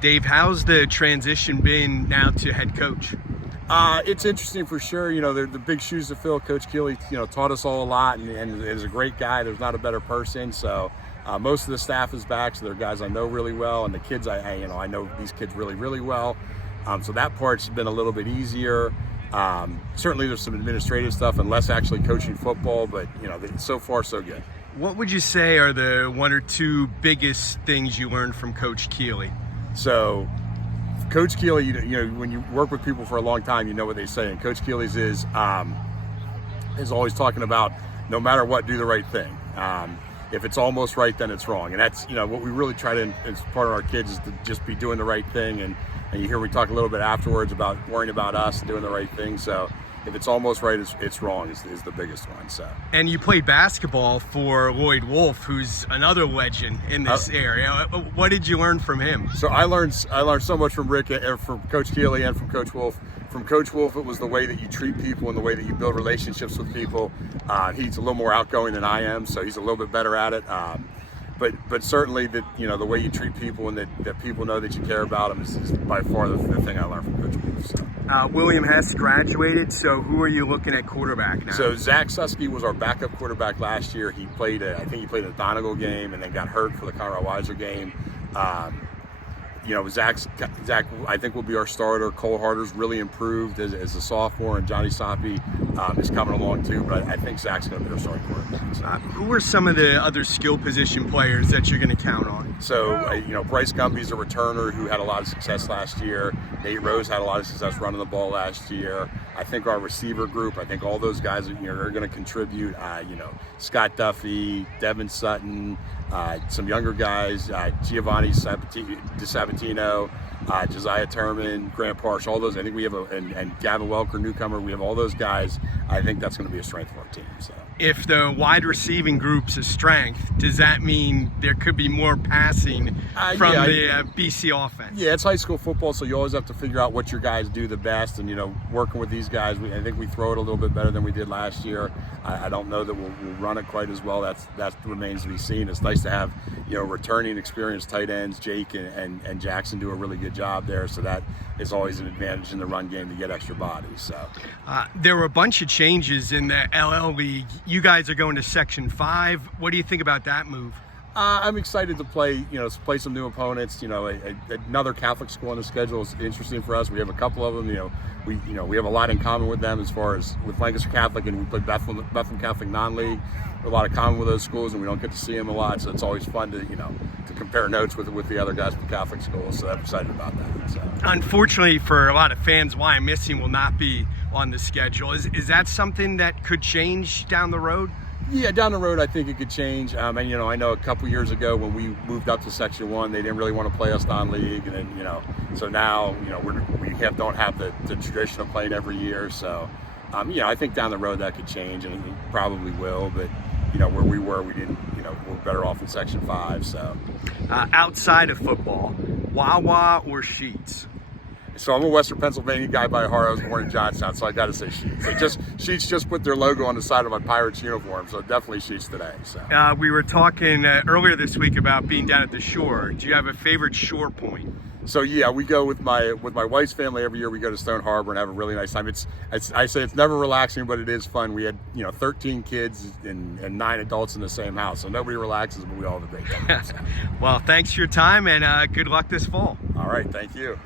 Dave, how's the transition been now to head coach? It's interesting for sure. You know, the big shoes to fill. Coach Keeley, taught us all a lot and is a great guy. There's not a better person. So most of the staff is back. So they're guys I know really well, and the kids I know these kids really, really well. So that part's been a little bit easier. Certainly there's some administrative stuff and less actually coaching football, but so far so good. What would you say are the one or two biggest things you learned from Coach Keeley? So Coach Keeley, when you work with people for a long time, you know what they say. And Coach Keeley's is always talking about no matter what, do the right thing. If it's almost right, then it's wrong. And that's, what we really try to, as part of our kids, is to just be doing the right thing. And you hear we talk a little bit afterwards about worrying about us and doing the right thing. So if it's almost right, it's wrong is the biggest one. So. And you played basketball for Lloyd Wolf, who's another legend in this area. What did you learn from him? So I learned so much from from Coach Keeley and from Coach Wolf. From Coach Wolf, it was the way that you treat people and the way that you build relationships with people. He's a little more outgoing than I am, so he's a little bit better at it. But certainly that the way you treat people and that people know that you care about them is by far the thing I learned from Coach Wolf. So. William Hess graduated, so who are you looking at quarterback now? So Zach Suski was our backup quarterback last year. He played I think he played a Donegal game and then got hurt for the Conrad Weiser game. Zach, I think will be our starter. Cole Harder's really improved as a sophomore, and Johnny Soppy is coming along too. But I think Zach's going to be our starting quarterback. So. Who are some of the other skill position players that you're going to count on? So Bryce Gumby's a returner who had a lot of success last year. Nate Rose had a lot of success running the ball last year. I think our receiver group, I think all those guys are going to contribute. Scott Duffy, Devin Sutton, some younger guys, Giovanni DeSabatino, Josiah Turman, Grant Parsh, all those. I think we have and Gavin Welker, newcomer. We have all those guys. I think that's going to be a strength of our team. So. If the wide receiving group's a strength, does that mean there could be more passing from the BC offense? Yeah, it's high school football, so you always have to figure out what your guys do the best. And working with these guys, I think we throw it a little bit better than we did last year. I don't know that we'll run it quite as well. That remains to be seen. It's nice to have returning experienced tight ends. Jake and Jackson do a really good job there, so that is always an advantage in the run game to get extra bodies. So there were a bunch of changes in the LL League. You guys are going to Section 5. What do you think about that move? I'm excited to play some new opponents. Another Catholic school on the schedule is interesting for us. We have a couple of them. We have a lot in common with them as far as with Lancaster Catholic, and we play Bethlehem Catholic non-league. A lot of common with those schools, and we don't get to see them a lot. So it's always fun to compare notes with the other guys from Catholic schools. So I'm excited about that. So. Unfortunately, for a lot of fans, Wyomissing will not be on the schedule. Is that something that could change down the road? Yeah, down the road, I think it could change. I know a couple years ago when we moved up to Section 1, they didn't really want to play us non-league, and then so now we don't have the tradition of playing every year. So I think down the road that could change, and it probably will. But where we were, we didn't. We're better off in Section 5. So outside of football, Wawa or Sheets? So I'm a Western Pennsylvania guy by heart. I was born in Johnstown, so I got to say Sheets. Sheets just put their logo on the side of my Pirates uniform, so definitely Sheets today. So we were talking earlier this week about being down at the shore. Do you have a favorite shore point? So yeah, we go with my wife's family every year. We go to Stone Harbor and have a really nice time. I say it's never relaxing, but it is fun. We had 13 kids and 9 adults in the same house, so nobody relaxes, but we all have a great time. So. Well, thanks for your time, and good luck this fall. All right, thank you.